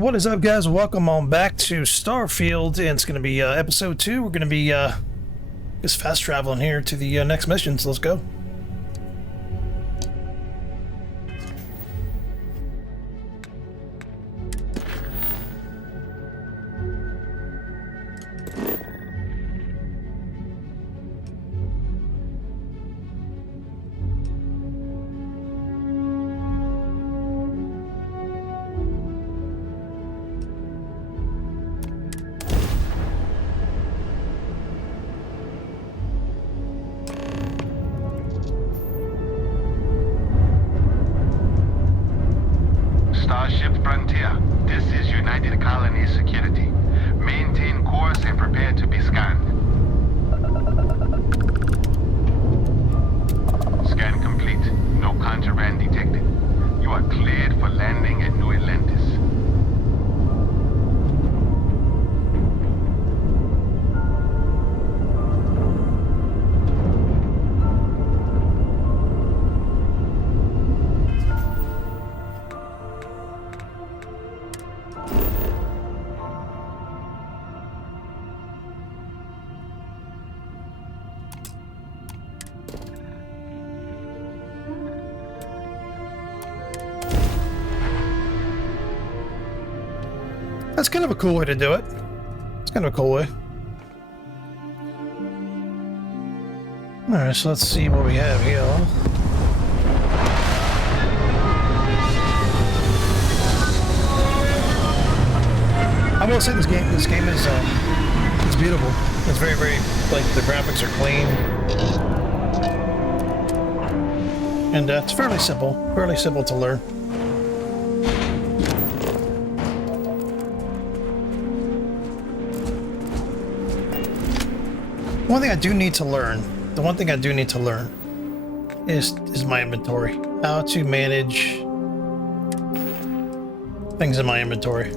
What is up, guys? Welcome on back to Starfield, and it's going to be episode 2. We're going to be just fast traveling here to the next mission, so let's go. Starship Frontier, this is United Colonies Security. Maintain course and prepare to be scanned. Scan complete. No contraband detected. You are cleared for landing at New Atlantis. That's kind of a cool way to do it. It's kind of a cool way. Alright, so let's see what we have here. I will say this game is it's beautiful. It's very, like, the graphics are clean. And it's fairly simple to learn. One thing I do need to learn, is my inventory. How to manage things in my inventory.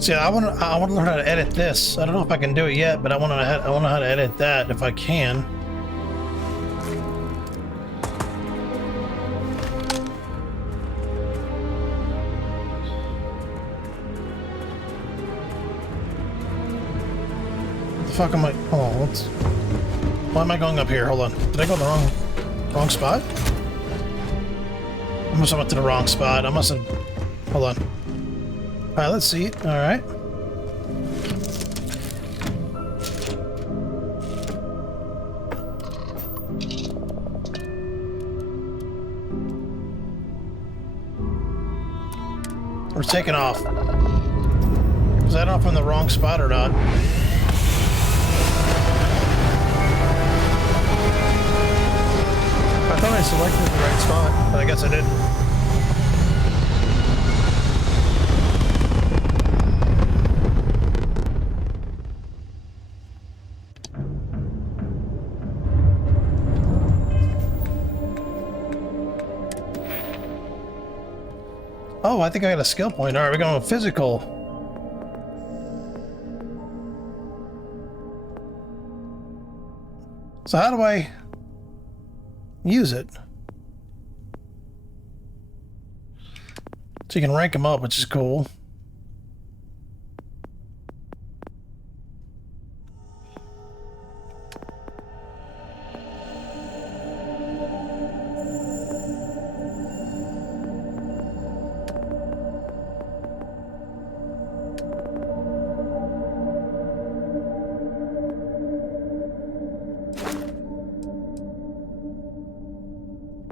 See, I want to learn how to edit this. I don't know if I can do it yet, but I want to know how to edit that if I can. What the fuck am I? Hold on. Why am I going up here? Hold on. Did I go the wrong spot? I must have went to the wrong spot. I must have. Hold on. Pilot seat, alright. We're taking off. Is that off in the wrong spot or not? I thought I selected the right spot, but I guess I didn't. Oh, I think I got a skill point. Alright, we're going physical. So how do I use it? So you can rank them up, which is cool.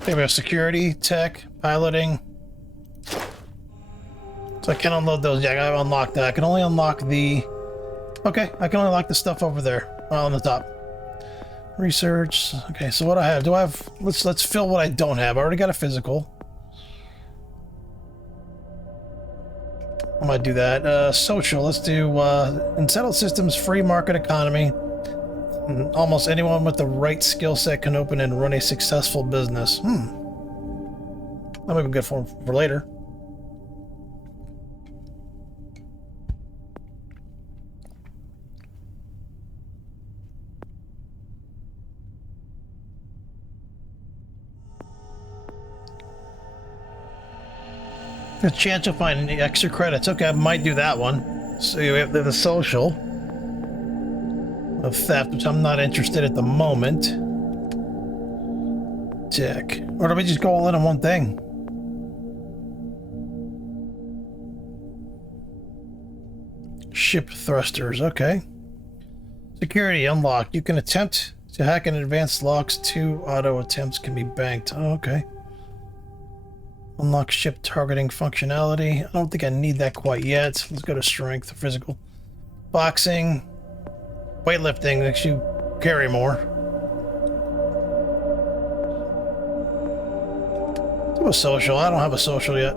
Okay, we have security, tech, piloting. So I can unload those. Yeah, I gotta unlock that. I can only unlock the... Okay, I can only unlock the stuff over there on the top. Research. Okay, so what I have? Do I have... Let's fill what I don't have. I already got a physical. I might do that. Social, let's do in settled systems, free market economy. Almost anyone with the right skill set can open and run a successful business. That might be good for later. A chance to find any extra credits. Okay, I might do that one. So we have the social of theft, which I'm not interested at the moment. Tech. Or do we just go all in on one thing? Ship thrusters. Okay. Security unlocked. You can attempt to hack an advanced locks. 2 auto attempts can be banked. Oh, okay. Unlock ship targeting functionality. I don't think I need that quite yet. Let's go to strength, physical. Boxing. Weightlifting makes you carry more. Do a social. I don't have a social yet.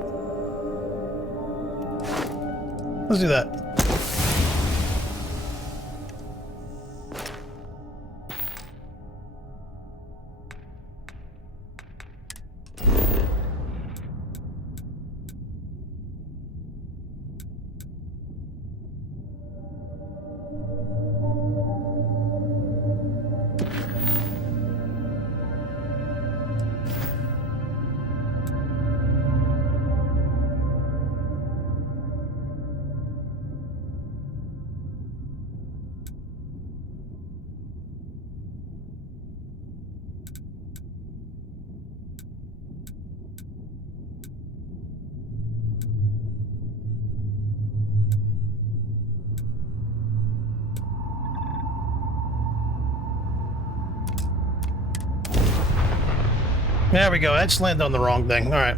Let's do that. There we go. I just landed on the wrong thing. All right.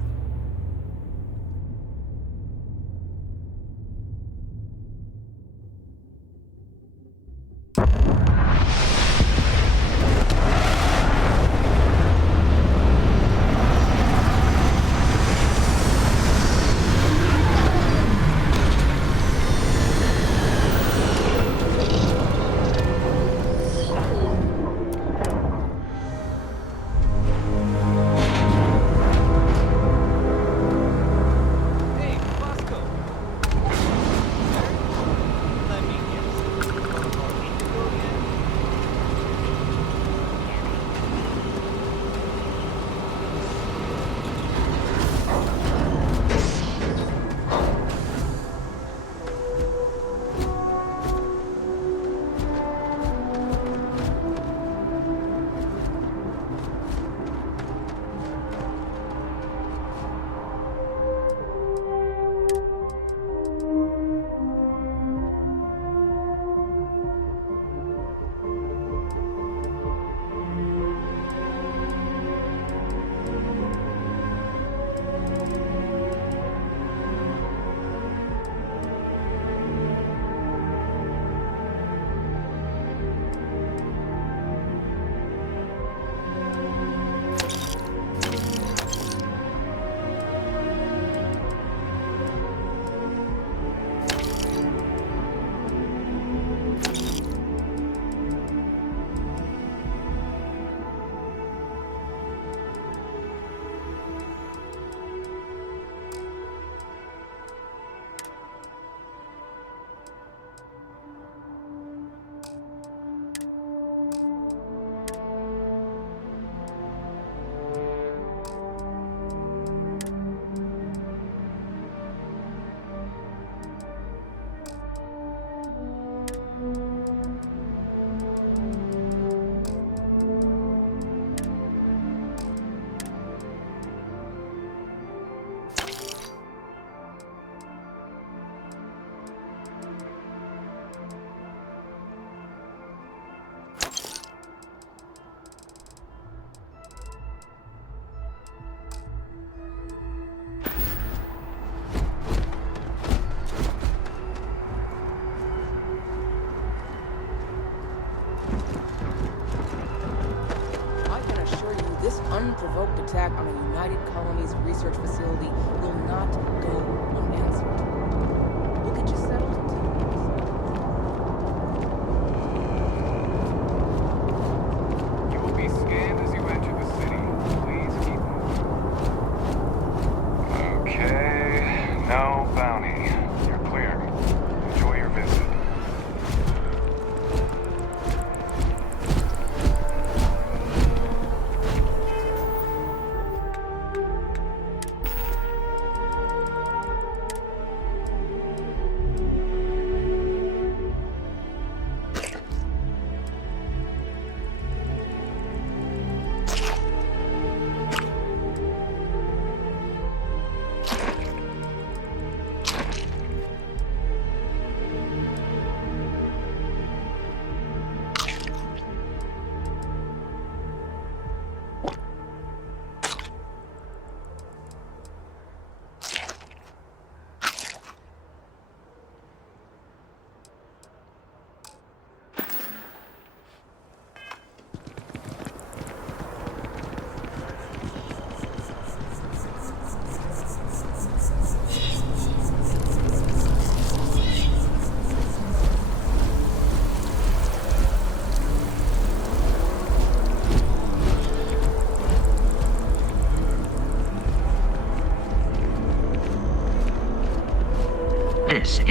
Unprovoked attack on a United Colonies research facility will not go unanswered.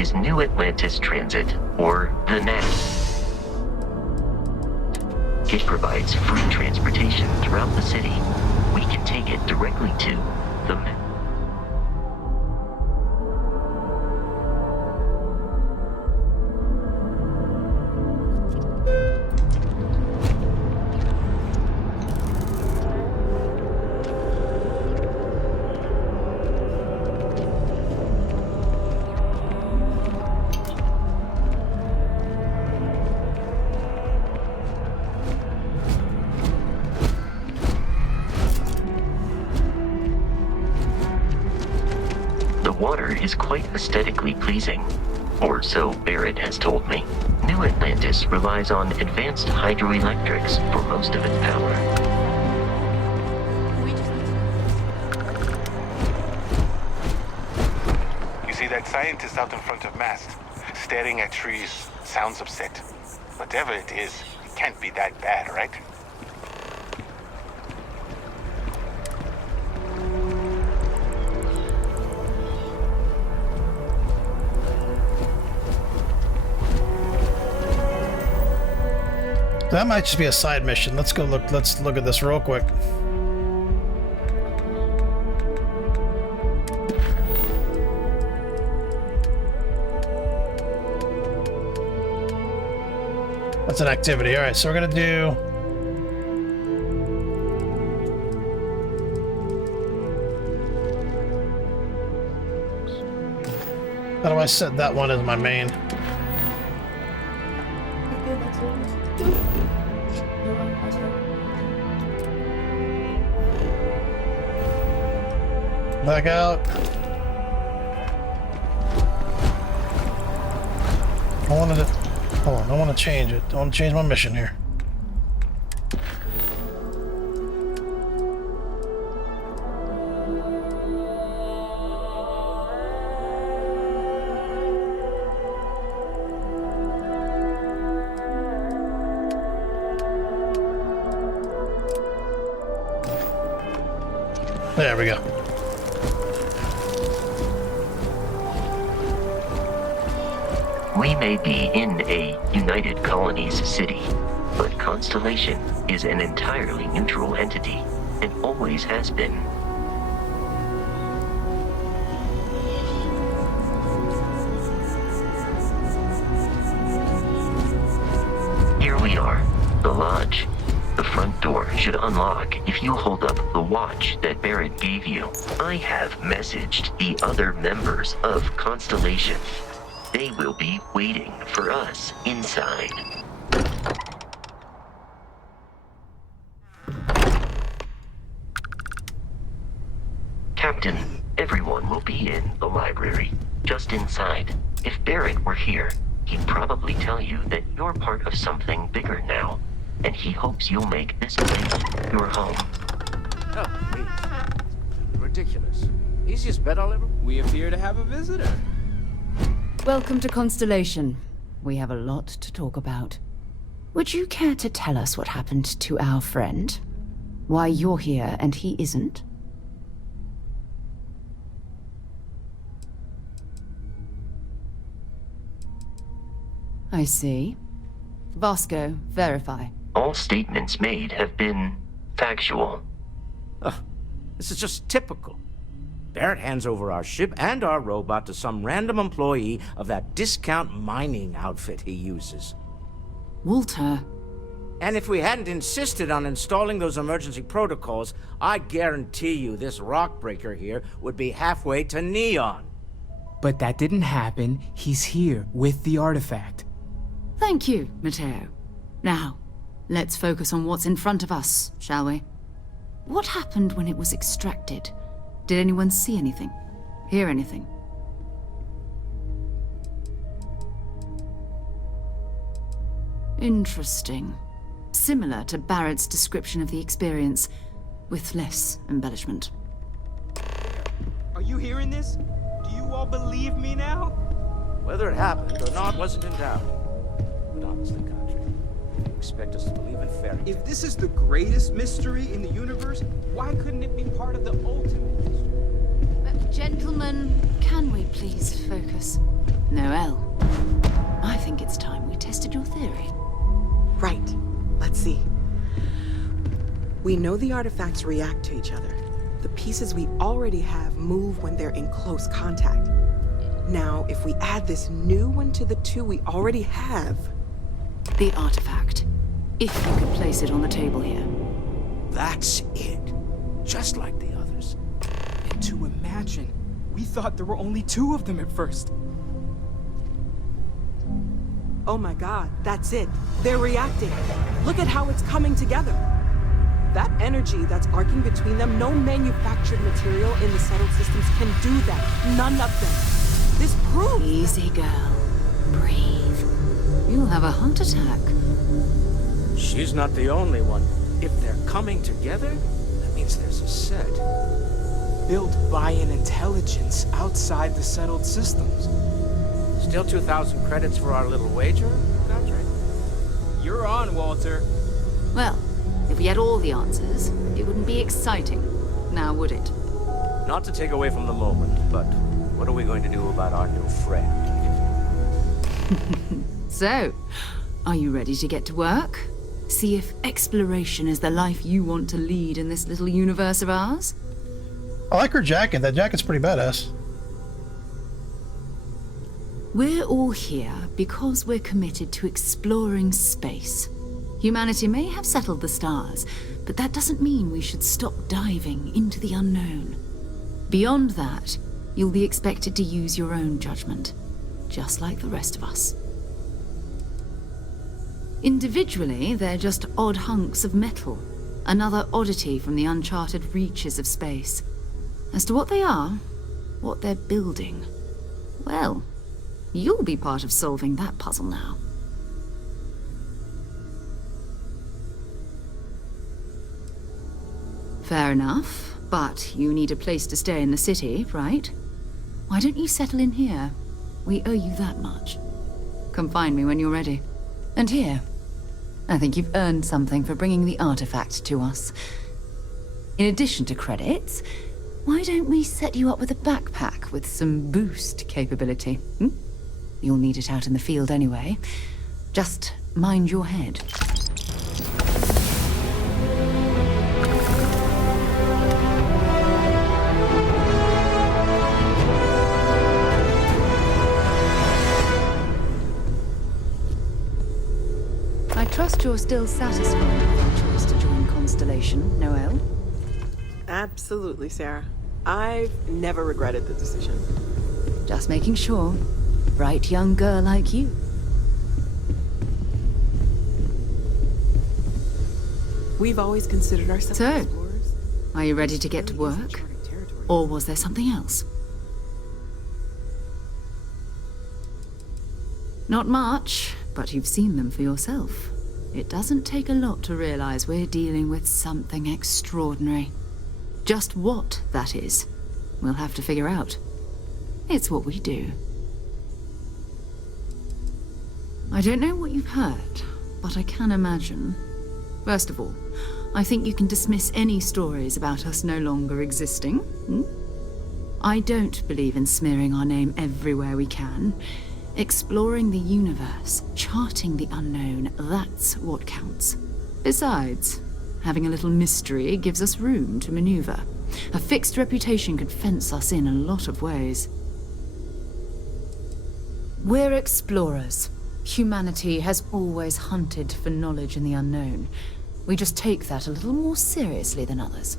is New Atlantis Transit, or the NAT. It provides free transportation throughout the city. We can take it directly to the map. The water is quite aesthetically pleasing, or so Barrett has told me. New Atlantis relies on advanced hydroelectrics for most of its power. You see that scientist out in front of mast, staring at trees, sounds upset. Whatever it is, it can't be that bad, right? That might just be a side mission. Let's look at this real quick. That's an activity. All right, so we're gonna do. How do I set that one as my main? Back out. Hold on, I want to change it. I want to change my mission here. There we go. We may be in a United Colonies city, but Constellation is an entirely neutral entity, and always has been. Here we are, the lodge. The front door should unlock if you hold up the watch that Barrett gave you. I have messaged the other members of Constellation. They will be waiting for us inside. Captain, everyone will be in the library, just inside. If Barrett were here, he'd probably tell you that you're part of something bigger now, and he hopes you'll make this place your home. Oh, please. Ridiculous. Easiest bet I'll ever... We appear to have a visitor. Welcome to Constellation. We have a lot to talk about. Would you care to tell us what happened to our friend? Why you're here and he isn't? I see. Vasco, verify. All statements made have been factual. Ugh, this is just typical. Barrett hands over our ship and our robot to some random employee of that discount mining outfit he uses. Walter. And if we hadn't insisted on installing those emergency protocols, I guarantee you this rock breaker here would be halfway to Neon. But that didn't happen. He's here with the artifact. Thank you, Matteo. Now, let's focus on what's in front of us, shall we? What happened when it was extracted? Did anyone see anything? Hear anything? Interesting. Similar to Barrett's description of the experience, with less embellishment. Are you hearing this? Do you all believe me now? Whether it happened or not wasn't in doubt. But honestly, Country, if you expect us to believe in fairy tales... If this is the greatest mystery in the universe, why couldn't it be part of the ultimate mystery? Gentlemen, can we please focus? Noelle, I think it's time we tested your theory. Right. Let's see. We know the artifacts react to each other. The pieces we already have move when they're in close contact. Now, if we add this new one to the two we already have... The artifact. If you could place it on the table here. That's it. Just like the others. And to imagine, we thought there were only 2 of them at first. Oh my god, that's it. They're reacting. Look at how it's coming together. That energy that's arcing between them, no manufactured material in the settled systems can do that. None of them. This proves... Easy, girl. Breathe. You'll have a heart attack. She's not the only one. If they're coming together, that means there's a set. Built by an intelligence outside the settled systems. Still 2,000 credits for our little wager, Patrick? You're on, Walter. Well, if we had all the answers, it wouldn't be exciting. Now, would it? Not to take away from the moment, but what are we going to do about our new friend? So, are you ready to get to work? See if exploration is the life you want to lead in this little universe of ours? I like her jacket. That jacket's pretty badass. We're all here because we're committed to exploring space. Humanity may have settled the stars, but that doesn't mean we should stop diving into the unknown. Beyond that, you'll be expected to use your own judgment, just like the rest of us. Individually, they're just odd hunks of metal, another oddity from the uncharted reaches of space. As to what they are, what they're building, well, you'll be part of solving that puzzle now. Fair enough, but you need a place to stay in the city, right? Why don't you settle in here? We owe you that much. Come find me when you're ready. And here, I think you've earned something for bringing the artifact to us. In addition to credits, why don't we set you up with a backpack with some boost capability? You'll need it out in the field anyway. Just mind your head. I trust you're still satisfied with your choice to join Constellation, Noelle? Absolutely, Sarah. I've never regretted the decision. Just making sure. Bright young girl like you. We've always considered ourselves So, explorers. Are you ready to get to work? Or was there something else? Not much, but you've seen them for yourself. It doesn't take a lot to realize we're dealing with something extraordinary. Just what that is, we'll have to figure out. It's what we do. I don't know what you've heard, but I can imagine. First of all, I think you can dismiss any stories about us no longer existing. I don't believe in smearing our name everywhere we can. Exploring the universe, charting the unknown, that's what counts. Besides, having a little mystery gives us room to maneuver. A fixed reputation could fence us in a lot of ways. We're explorers. Humanity has always hunted for knowledge in the unknown. We just take that a little more seriously than others.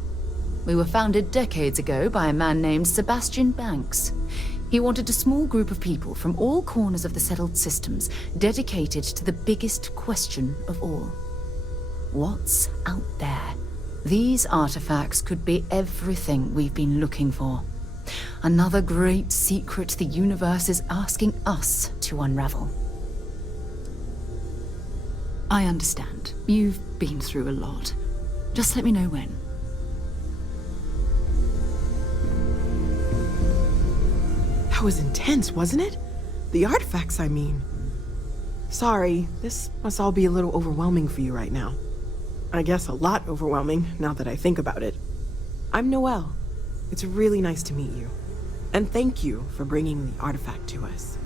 We were founded decades ago by a man named Sebastian Banks. He wanted a small group of people from all corners of the settled systems dedicated to the biggest question of all. What's out there? These artifacts could be everything we've been looking for. Another great secret the universe is asking us to unravel. I understand. You've been through a lot. Just let me know when. That was intense, wasn't it? The artifacts, I mean. Sorry, this must all be a little overwhelming for you right now. I guess a lot overwhelming, now that I think about it. I'm Noelle. It's really nice to meet you. And thank you for bringing the artifact to us.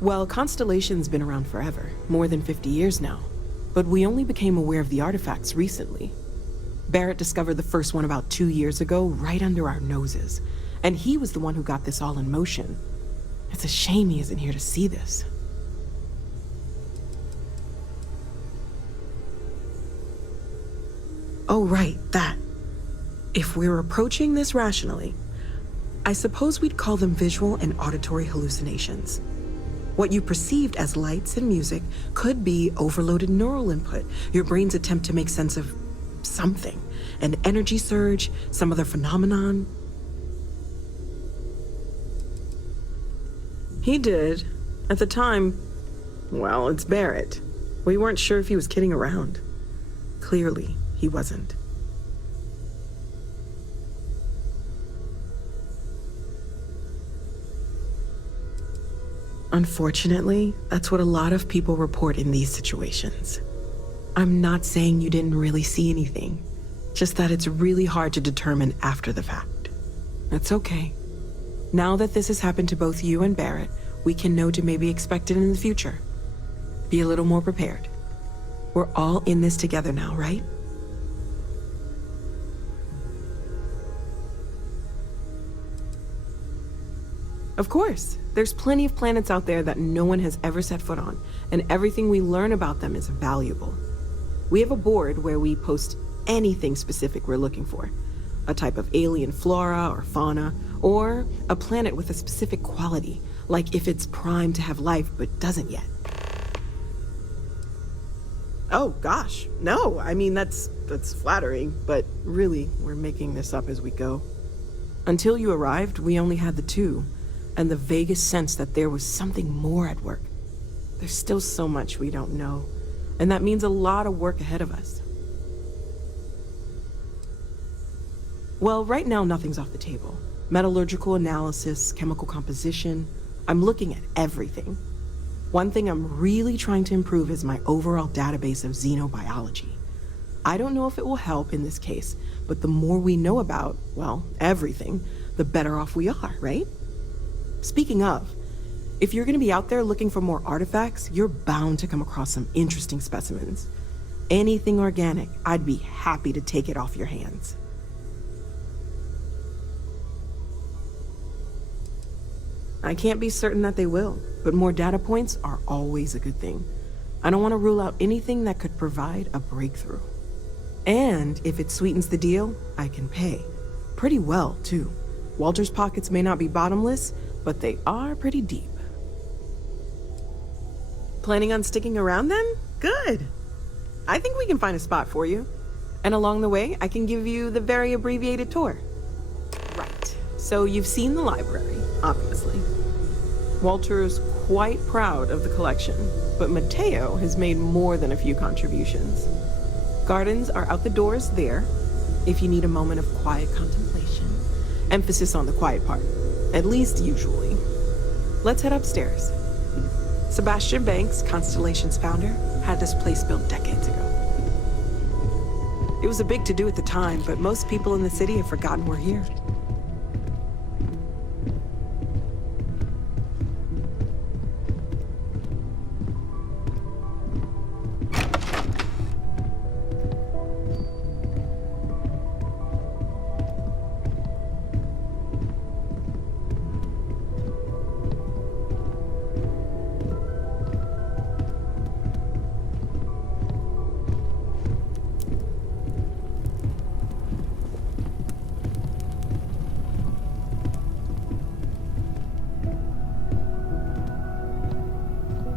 Well, Constellation's been around forever, more than 50 years now. But we only became aware of the artifacts recently. Barrett discovered the first one about 2 years ago, right under our noses. And he was the one who got this all in motion. It's a shame he isn't here to see this. Oh, right, that. If we're approaching this rationally, I suppose we'd call them visual and auditory hallucinations. What you perceived as lights and music could be overloaded neural input, your brain's attempt to make sense of something, an energy surge, some other phenomenon. He did. At the time, well, it's Barrett. We weren't sure if he was kidding around. Clearly, he wasn't. Unfortunately, that's what a lot of people report in these situations. I'm not saying you didn't really see anything, just that it's really hard to determine after the fact. That's okay. Now that this has happened to both you and Barrett, we can know to maybe expect it in the future. Be a little more prepared. We're all in this together now, right? Of course. There's plenty of planets out there that no one has ever set foot on, and everything we learn about them is valuable. We have a board where we post anything specific we're looking for. A type of alien flora or fauna, or a planet with a specific quality, like if it's primed to have life but doesn't yet. Oh gosh, no, I mean that's flattering, but really, we're making this up as we go. Until you arrived, we only had the two, and the vaguest sense that there was something more at work. There's still so much we don't know, and that means a lot of work ahead of us. Well, right now nothing's off the table. Metallurgical analysis, chemical composition, I'm looking at everything. One thing I'm really trying to improve is my overall database of xenobiology. I don't know if it will help in this case, but the more we know about, well, everything, the better off we are, right? Speaking of, if you're gonna be out there looking for more artifacts, you're bound to come across some interesting specimens. Anything organic, I'd be happy to take it off your hands. I can't be certain that they will, but more data points are always a good thing. I don't want to rule out anything that could provide a breakthrough. And if it sweetens the deal, I can pay. Pretty well, too. Walter's pockets may not be bottomless, but they are pretty deep. Planning on sticking around then? Good. I think we can find a spot for you. And along the way, I can give you the very abbreviated tour. Right. So you've seen the library, obviously. Walter is quite proud of the collection, but Mateo has made more than a few contributions. Gardens are out the doors there, if you need a moment of quiet contemplation. Emphasis on the quiet part, at least usually. Let's head upstairs. Sebastian Banks, Constellation's founder, had this place built decades ago. It was a big to-do at the time, but most people in the city have forgotten we're here.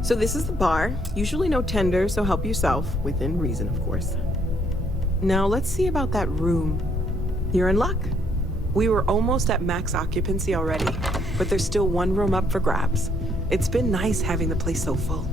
So this is the bar. Usually no tender, so help yourself, within reason, of course. Now let's see about that room. You're in luck. We were almost at max occupancy already, but there's still one room up for grabs. It's been nice having the place so full.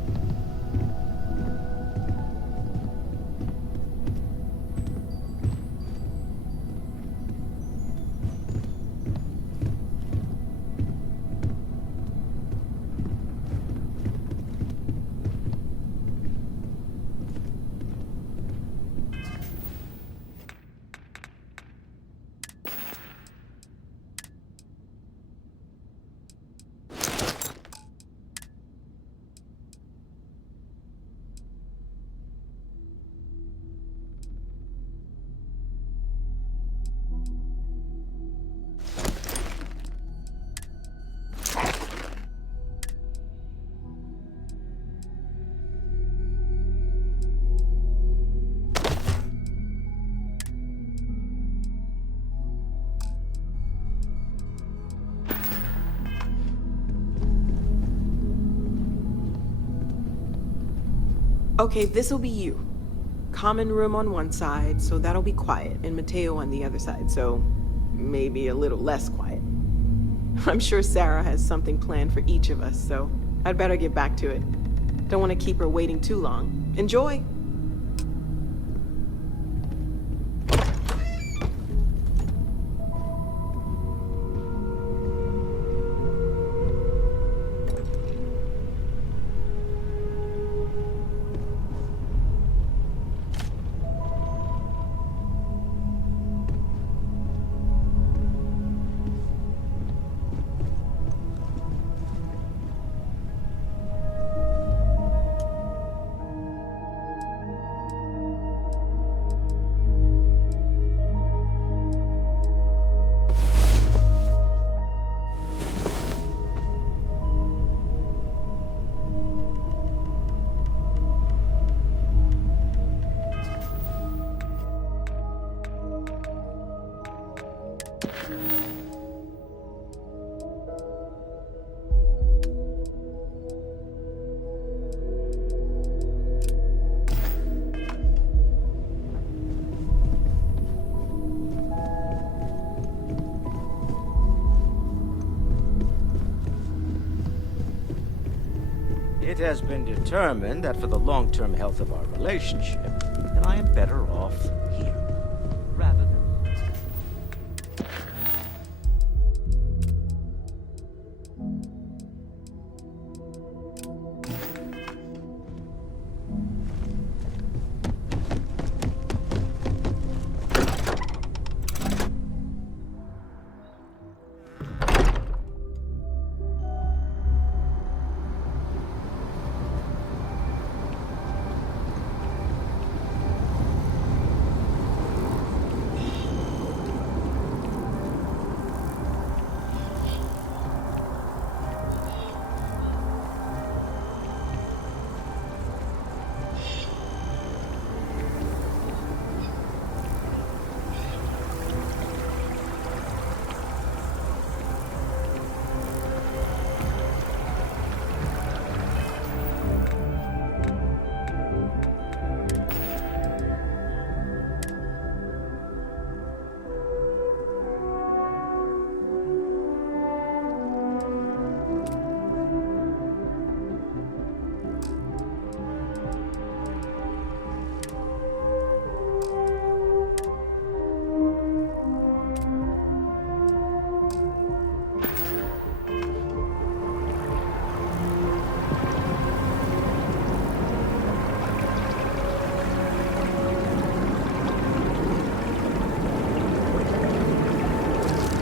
Okay, this'll be you. Common room on one side, so that'll be quiet, and Mateo on the other side, so maybe a little less quiet. I'm sure Sarah has something planned for each of us, so I'd better get back to it. Don't want to keep her waiting too long. Enjoy! It has been determined that for the long-term health of our relationship, that I am better off here, rather than...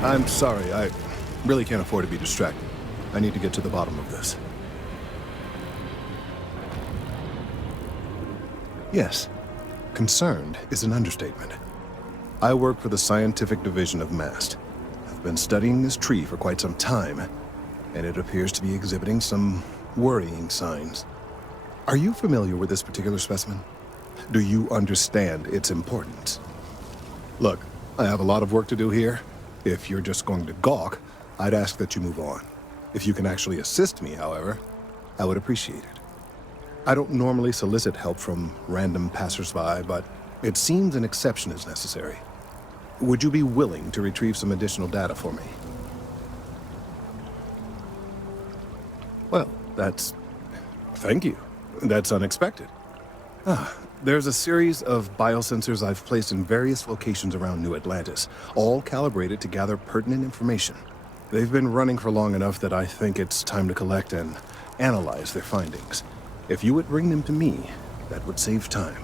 I'm sorry, I really can't afford to be distracted. I need to get to the bottom of this. Yes, concerned is an understatement. I work for the scientific division of MAST. I've been studying this tree for quite some time, and it appears to be exhibiting some worrying signs. Are you familiar with this particular specimen? Do you understand its importance? Look, I have a lot of work to do here. If you're just going to gawk, I'd ask that you move on. If you can actually assist me, however, I would appreciate it. I don't normally solicit help from random passersby, but it seems an exception is necessary. Would you be willing to retrieve some additional data for me? Well, thank you. That's unexpected. There's a series of biosensors I've placed in various locations around New Atlantis, all calibrated to gather pertinent information. They've been running for long enough that I think it's time to collect and analyze their findings. If you would bring them to me, that would save time.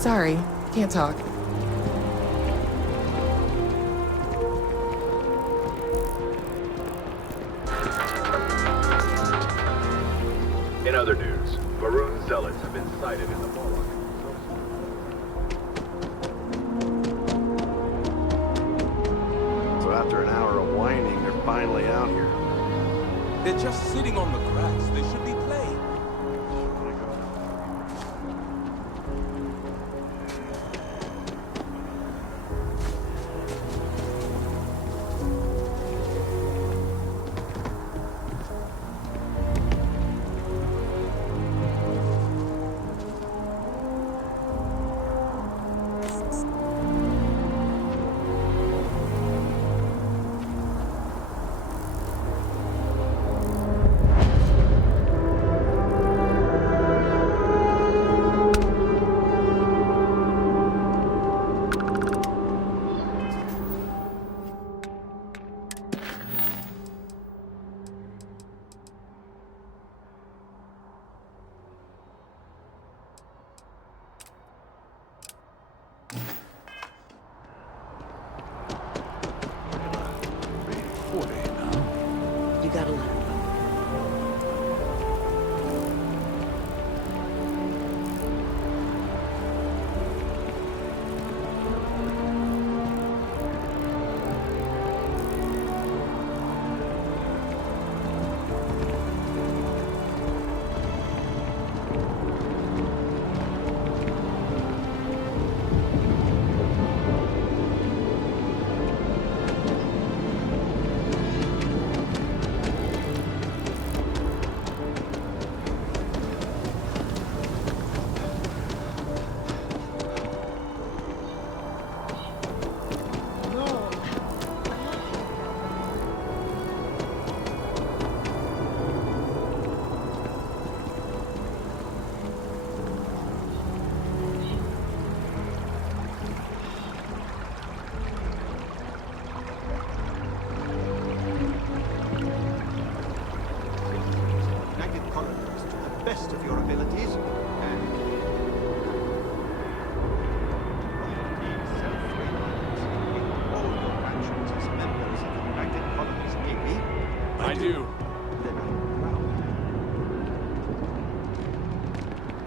Sorry, can't talk. In other news, maroon zealots have been sighted in the Moloch. So after an hour of whining, they're finally out here. They're just sitting on the grass. They should be playing. You gotta let him go. United colonies to the best of your abilities, and self-reliance in all your actions as members of the United Colonies Navy. I do. Then I'm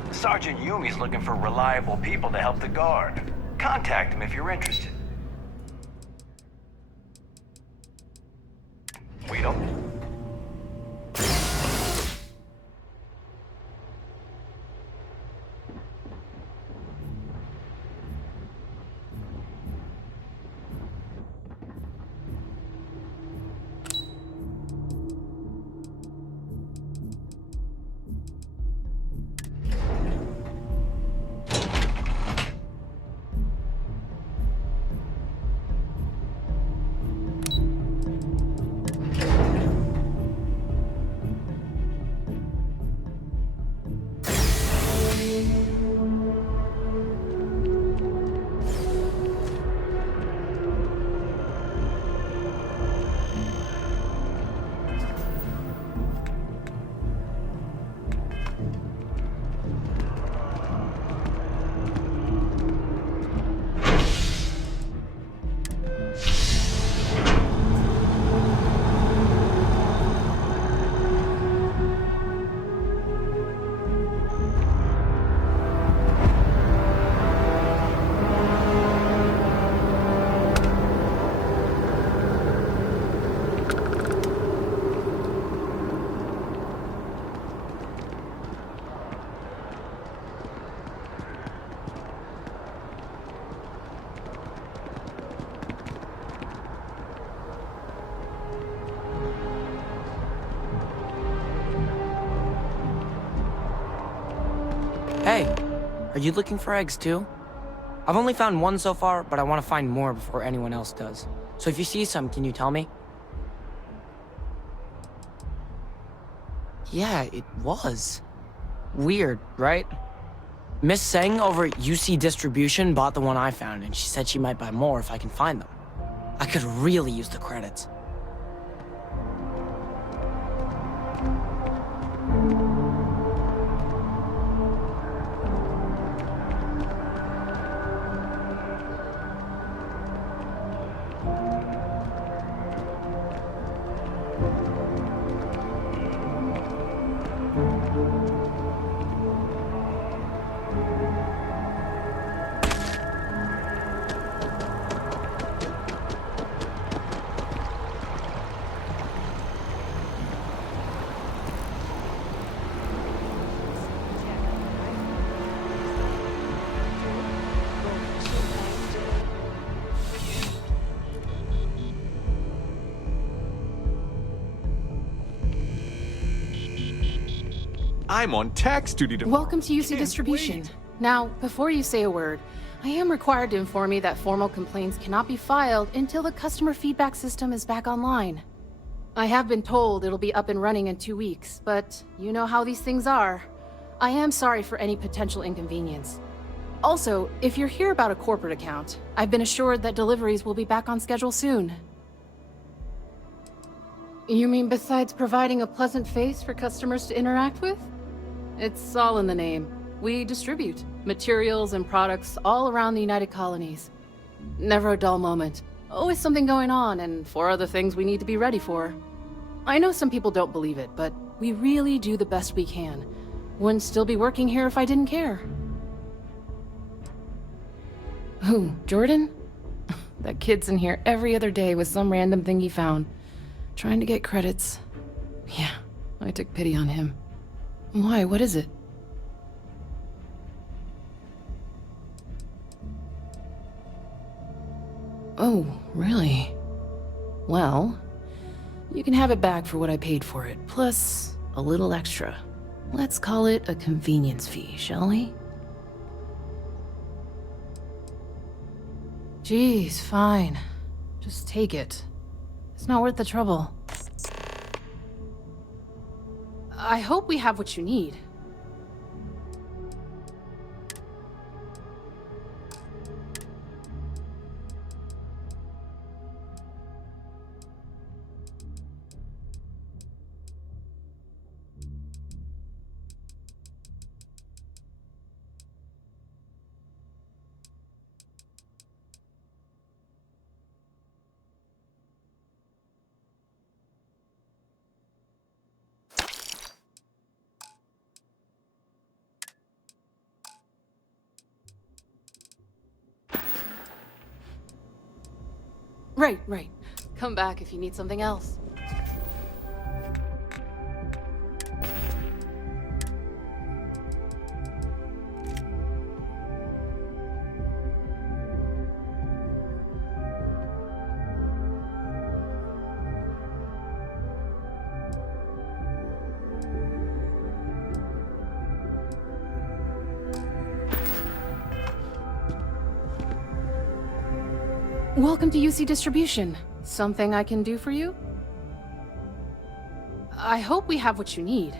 proud. Sergeant Yumi's looking for reliable people to help the guard. Contact him if you're interested. We don't. Hey, are you looking for eggs too? I've only found one so far, but I want to find more before anyone else does. So if you see some, can you tell me? Yeah, it was. Weird, right? Miss Seng over at UC Distribution bought the one I found, and she said she might buy more if I can find them. I could really use the credits. I'm on tax duty tomorrow. Welcome to UC Distribution. Wait. Now, before you say a word, I am required to inform you that formal complaints cannot be filed until the customer feedback system is back online. I have been told it'll be up and running in 2 weeks, but you know how these things are. I am sorry for any potential inconvenience. Also, if you're here about a corporate account, I've been assured that deliveries will be back on schedule soon. You mean besides providing a pleasant face for customers to interact with? It's all in the name. We distribute materials and products all around the United Colonies. Never a dull moment. Always something going on, and 4 other things we need to be ready for. I know some people don't believe it, but we really do the best we can. Wouldn't still be working here if I didn't care. Who, Jordan? That kid's in here every other day with some random thing he found. Trying to get credits. Yeah, I took pity on him. Why, what is it? Oh, really? Well, you can have it back for what I paid for it, plus a little extra. Let's call it a convenience fee, shall we? Geez, fine. Just take it. It's not worth the trouble. I hope we have what you need. Right. Come back if you need something else. Welcome to UC Distribution. Something I can do for you? I hope we have what you need.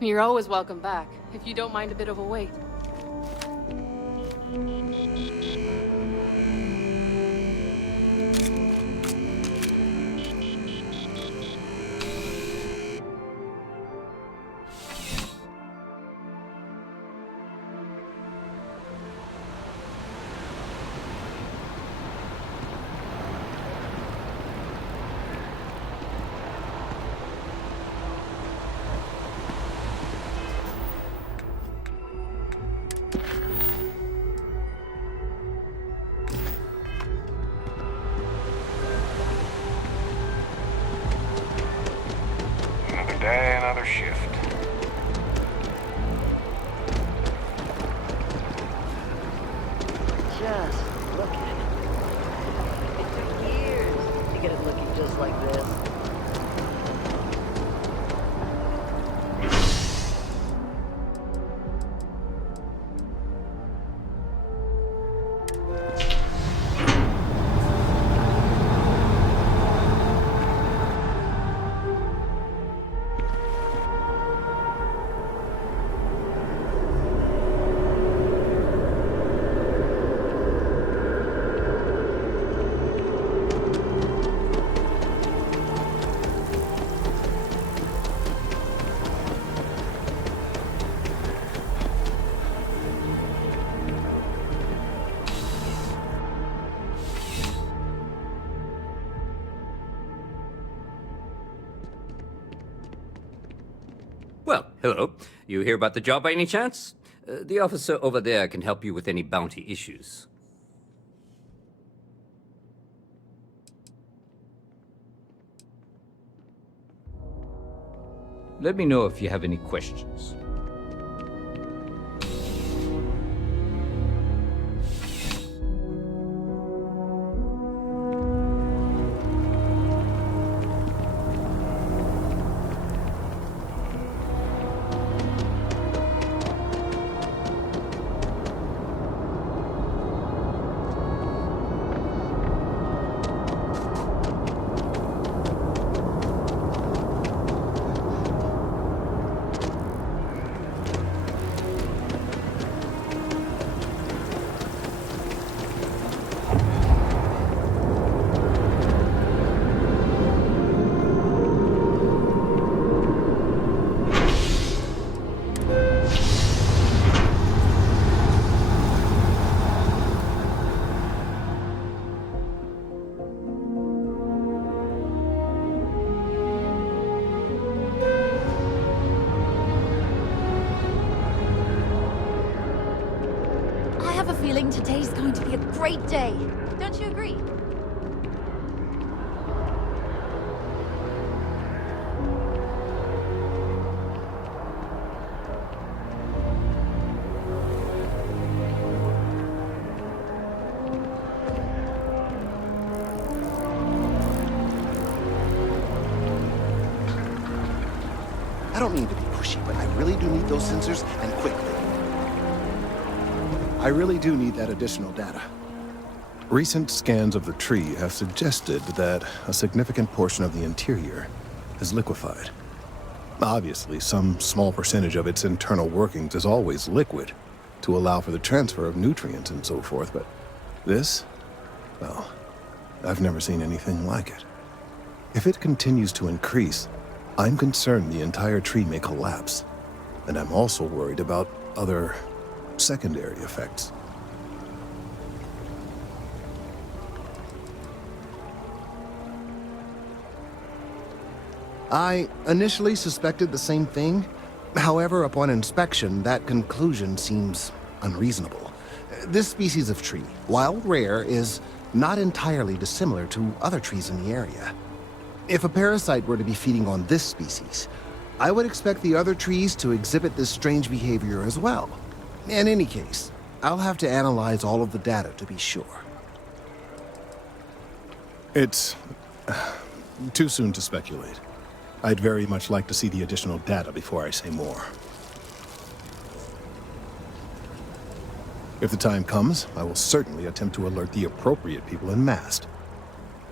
You're always welcome back, if you don't mind a bit of a wait. Another day, another shift. Just look at it. It took years to get it looking just like this. Well, hello. You hear about the job by any chance? The officer over there can help you with any bounty issues. Let me know if you have any questions. I have a feeling today's going to be a great day. Don't you agree? I don't mean to be pushy, but I really do need those sensors, and quickly. I really do need that additional data. Recent scans of the tree have suggested that a significant portion of the interior is liquefied. Obviously, some small percentage of its internal workings is always liquid to allow for the transfer of nutrients and so forth, but this, well, I've never seen anything like it. If it continues to increase, I'm concerned the entire tree may collapse, and I'm also worried about other secondary effects. I initially suspected the same thing. However, upon inspection, that conclusion seems unreasonable. This species of tree, while rare, is not entirely dissimilar to other trees in the area. If a parasite were to be feeding on this species, I would expect the other trees to exhibit this strange behavior as well. In any case, I'll have to analyze all of the data to be sure. It's too soon to speculate. I'd very much like to see the additional data before I say more. If the time comes, I will certainly attempt to alert the appropriate people in Mast.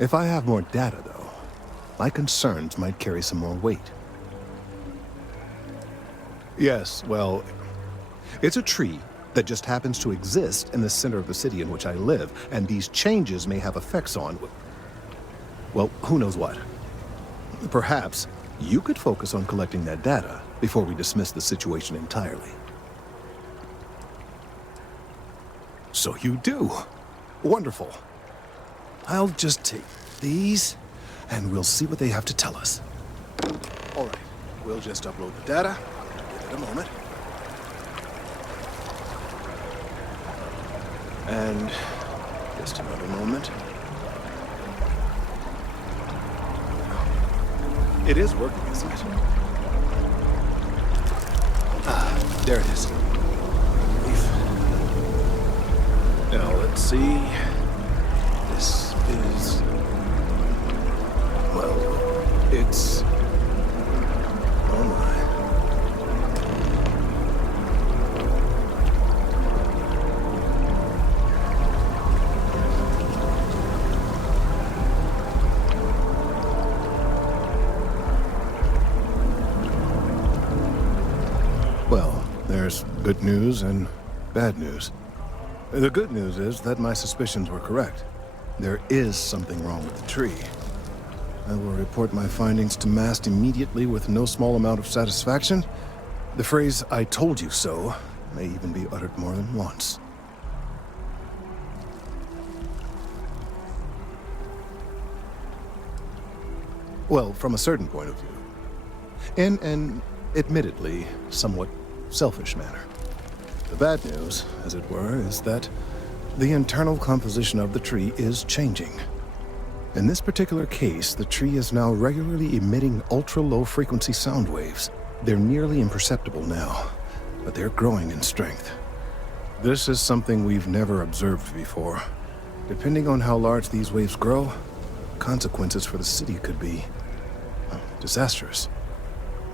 If I have more data, though, my concerns might carry some more weight. Yes, well, it's a tree that just happens to exist in the center of the city in which I live, and these changes may have effects on, well, who knows what. Perhaps you could focus on collecting that data before we dismiss the situation entirely. So you do. Wonderful. I'll just take these, and we'll see what they have to tell us. All right, we'll just upload the data. Give it a moment. And just another moment. It is working, isn't it? Ah, there it is. Now, let's see. This is... well, it's... oh my. Well, there's good news and bad news. The good news is that my suspicions were correct. There is something wrong with the tree. I will report my findings to Mast immediately with no small amount of satisfaction. The phrase, "I told you so," may even be uttered more than once. Well, from a certain point of view. In an admittedly, somewhat selfish manner. The bad news, as it were, is that the internal composition of the tree is changing. In this particular case, the tree is now regularly emitting ultra-low frequency sound waves. They're nearly imperceptible now, but they're growing in strength. This is something we've never observed before. Depending on how large these waves grow, consequences for the city could be disastrous.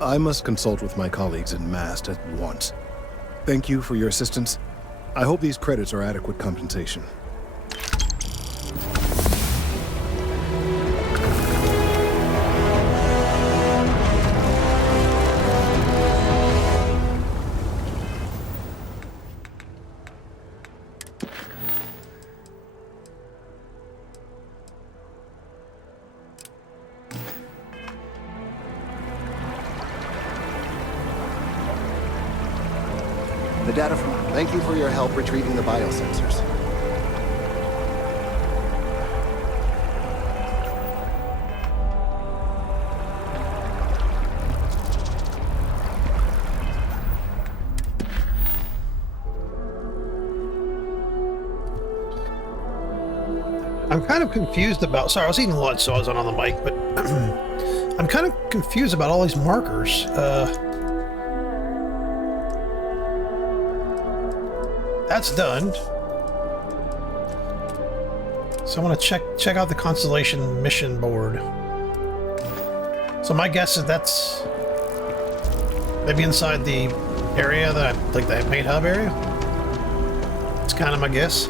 I must consult with my colleagues in MAST at once. Thank you for your assistance. I hope these credits are adequate compensation. The data from... Thank you for your help retrieving the biosensors. I'm kind of confused about... Sorry, I was eating lunch, so I wasn't on the mic, but... I'm kind of confused about all these markers. That's done. So I want to check out the Constellation mission board. So my guess is that's maybe inside the area that, like the main hub area. It's kind of my guess.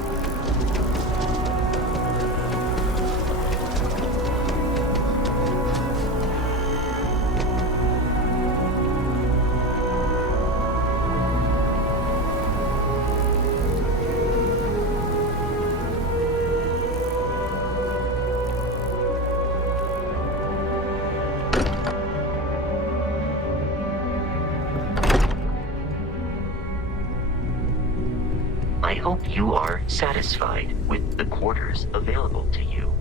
I hope you are satisfied with the quarters available to you.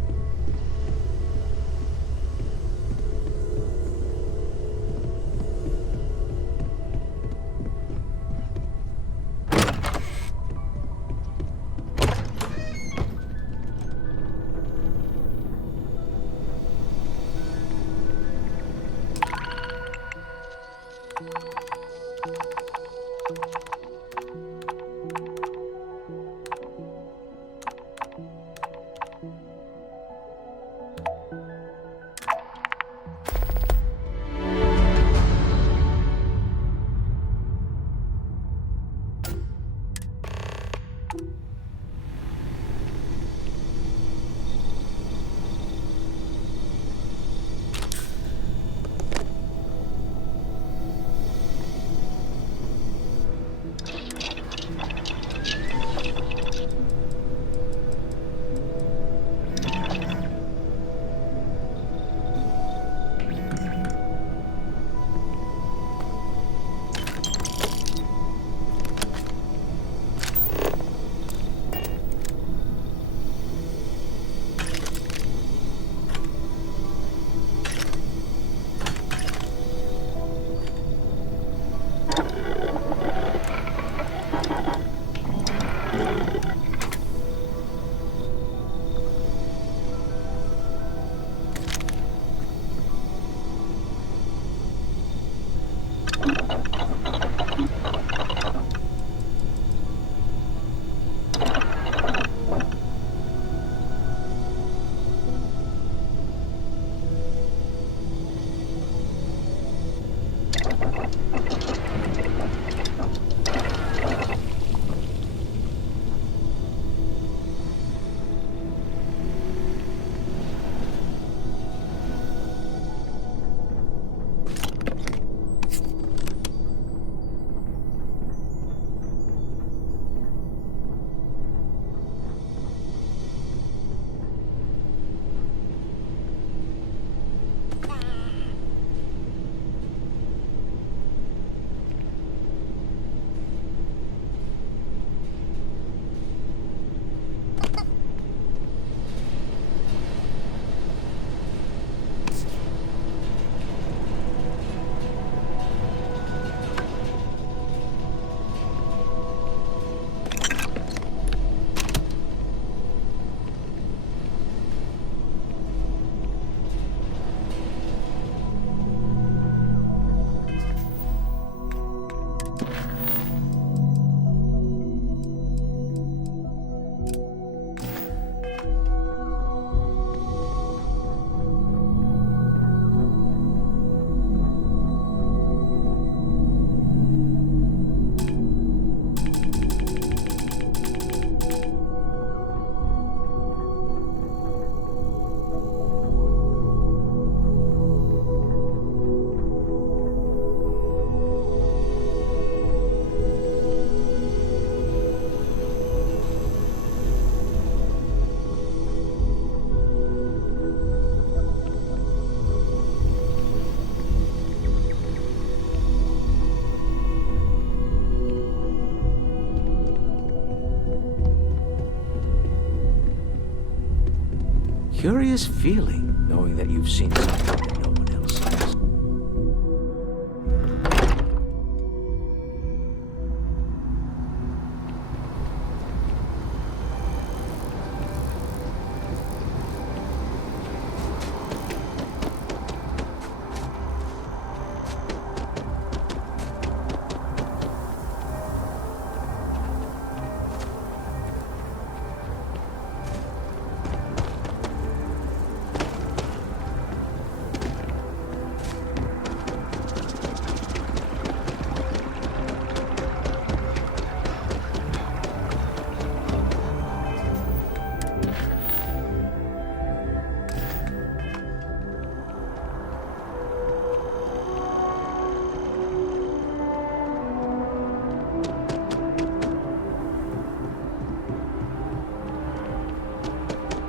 curious feeling knowing that you've seen something that no one else has.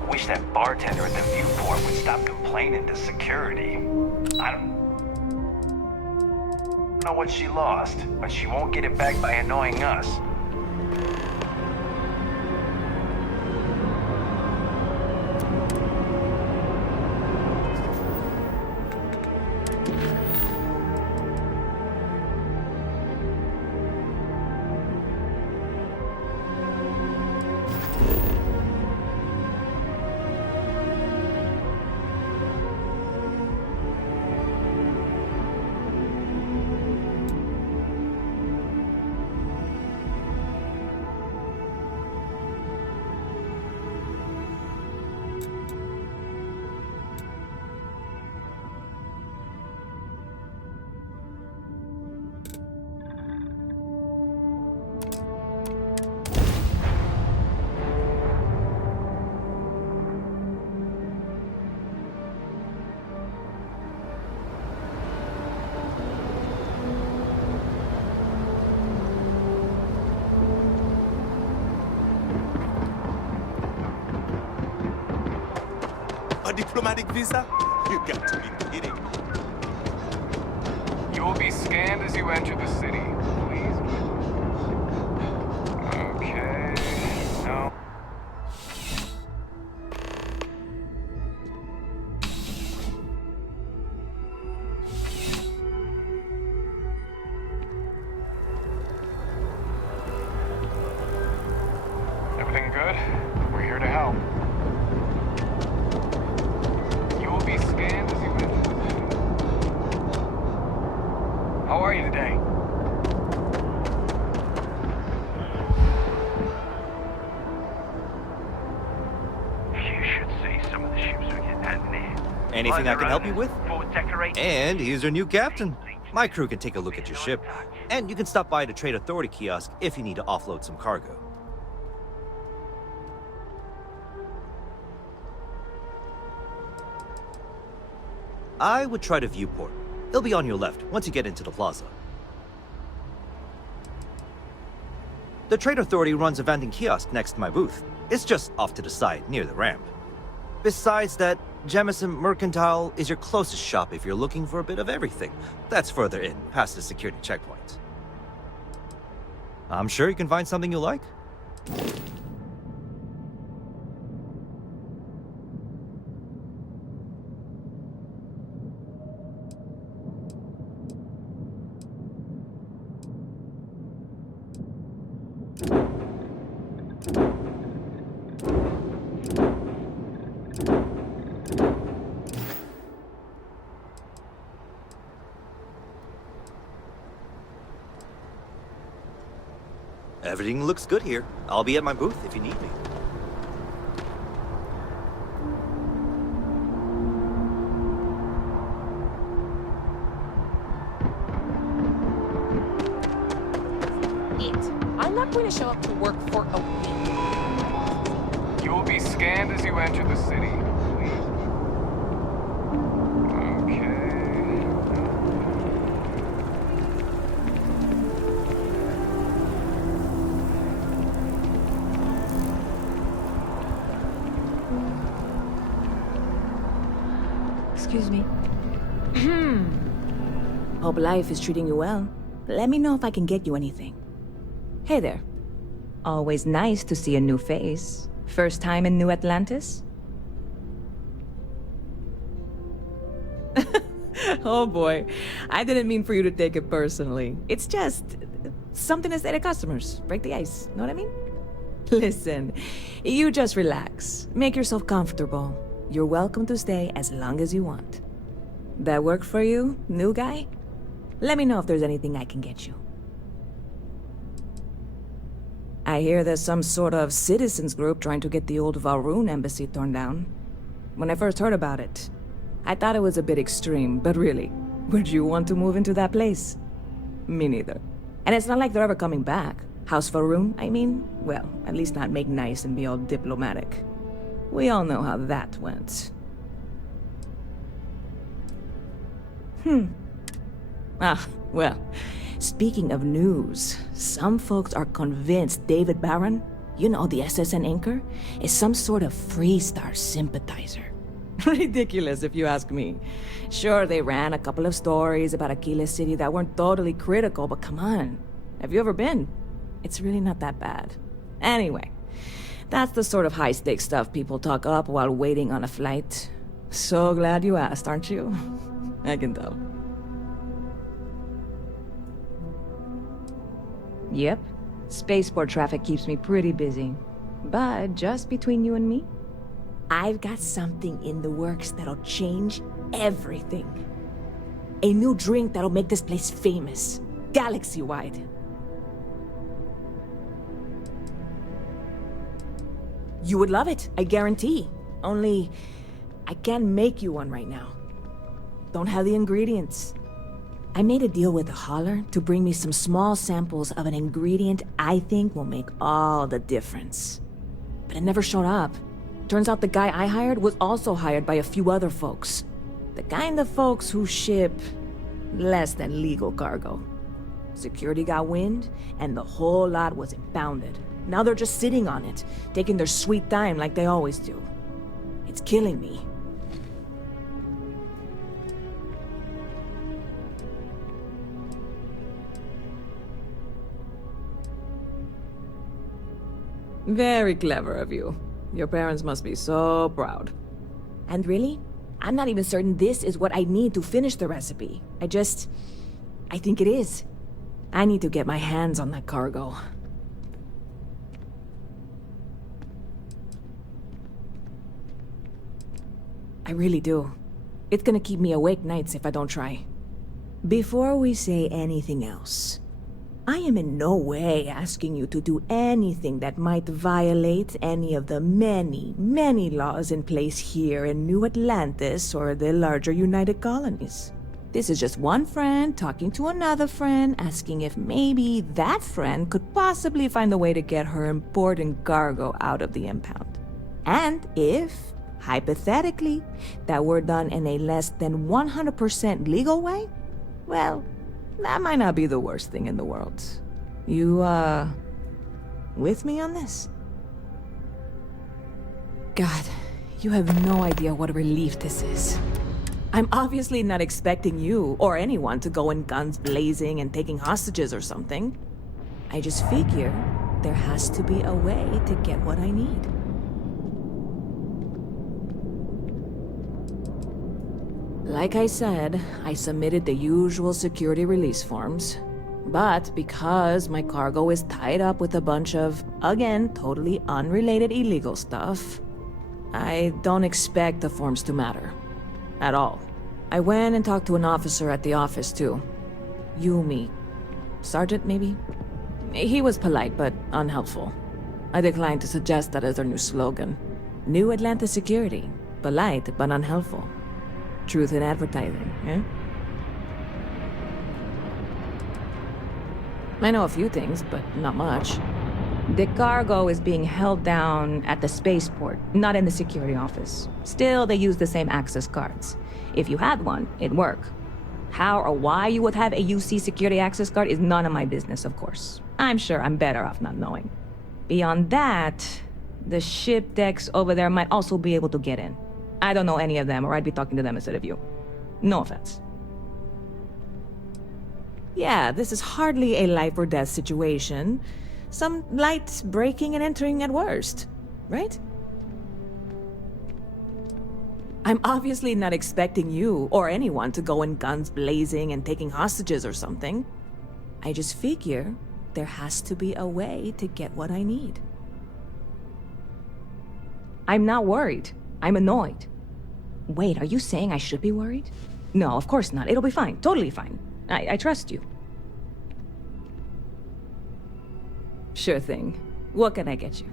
Wish that bartender at the viewport would stop complaining to security. I don't know what she lost, but she won't get it back by annoying us. A diplomatic visa? You got to be kidding. You will be scanned as you enter the city. Please. Okay. No. Everything good? We're here to help. You will be scanned as you enter the city. How are you today? You should see some of the ships we get landing here. Anything I can help you with? And here's your new captain. My crew can take a look at your ship, and you can stop by the Trade Authority kiosk if you need to offload some cargo. I would try the viewport. It'll be on your left once you get into the plaza. The Trade Authority runs a vending kiosk next to my booth. It's just off to the side, near the ramp. Besides that, Jemison Mercantile is your closest shop if you're looking for a bit of everything. That's further in, past the security checkpoint. I'm sure you can find something you like. Everything looks good here. I'll be at my booth if you need me. I'm not going to show up to work for a week. You will be scanned as you enter the city. Please. Okay. Excuse me. Hope life is treating you well. Let me know if I can get you anything. Hey there. Always nice to see a new face. First time in New Atlantis? Oh boy, I didn't mean for you to take it personally. It's just something to say to customers. Break the ice, know what I mean? Listen, you just relax. Make yourself comfortable. You're welcome to stay as long as you want. That work for you, new guy? Let me know if there's anything I can get you. I hear there's some sort of citizens group trying to get the old Valroon embassy torn down. When I first heard about it, I thought it was a bit extreme, but really, would you want to move into that place? Me neither. And it's not like they're ever coming back. House Valroon, I mean? Well, at least not make nice and be all diplomatic. We all know how that went. Well, speaking of news, some folks are convinced David Barron, you know, the SSN anchor, is some sort of Freestar sympathizer. Ridiculous, if you ask me. Sure, they ran a couple of stories about Aquila City that weren't totally critical, but come on. Have you ever been? It's really not that bad. Anyway, that's the sort of high-stakes stuff people talk up while waiting on a flight. So glad you asked, aren't you? I can tell. Yep. Spaceport traffic keeps me pretty busy. But just between you and me, I've got something in the works that'll change everything. A new drink that'll make this place famous, galaxy-wide. You would love it, I guarantee. Only, I can't make you one right now. Don't have the ingredients. I made a deal with a hauler to bring me some small samples of an ingredient I think will make all the difference. But it never showed up. Turns out the guy I hired was also hired by a few other folks. The kind of folks who ship less than legal cargo. Security got wind, and the whole lot was impounded. Now they're just sitting on it, taking their sweet time like they always do. It's killing me. Very clever of you. Your parents must be so proud. And really, I'm not even certain this is what I need to finish the recipe. I think it is. I need to get my hands on that cargo. I really do. It's gonna keep me awake nights if I don't try. Before we say anything else, I am in no way asking you to do anything that might violate any of the many, many laws in place here in New Atlantis or the larger United Colonies. This is just one friend talking to another friend, asking if maybe that friend could possibly find a way to get her important cargo out of the impound. And if, hypothetically, that were done in a less than 100% legal way, well, that might not be the worst thing in the world. You, with me on this? God, you have no idea what a relief this is. I'm obviously not expecting you or anyone to go in guns blazing and taking hostages or something. I just figure there has to be a way to get what I need. Like I said, I submitted the usual security release forms. But because my cargo is tied up with a bunch of, again, totally unrelated illegal stuff, I don't expect the forms to matter. At all. I went and talked to an officer at the office, too. Yumi. Sergeant, maybe? He was polite, but unhelpful. I declined to suggest that as their new slogan. New Atlantis Security. Polite, but unhelpful. Truth in advertising, eh? I know a few things, but not much. The cargo is being held down at the spaceport, not in the security office. Still, they use the same access cards. If you had one, it'd work. How or why you would have a UC security access card is none of my business, of course. I'm sure I'm better off not knowing. Beyond that, the ship decks over there might also be able to get in. I don't know any of them, or I'd be talking to them instead of you. No offense. Yeah, this is hardly a life or death situation. Some light breaking and entering at worst, right? I'm obviously not expecting you or anyone to go in guns blazing and taking hostages or something. I just figure there has to be a way to get what I need. I'm not worried. I'm annoyed. Wait, are you saying I should be worried? No, of course not. It'll be fine. Totally fine. I trust you. Sure thing. What can I get you?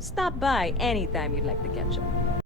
Stop by anytime you'd like to catch up.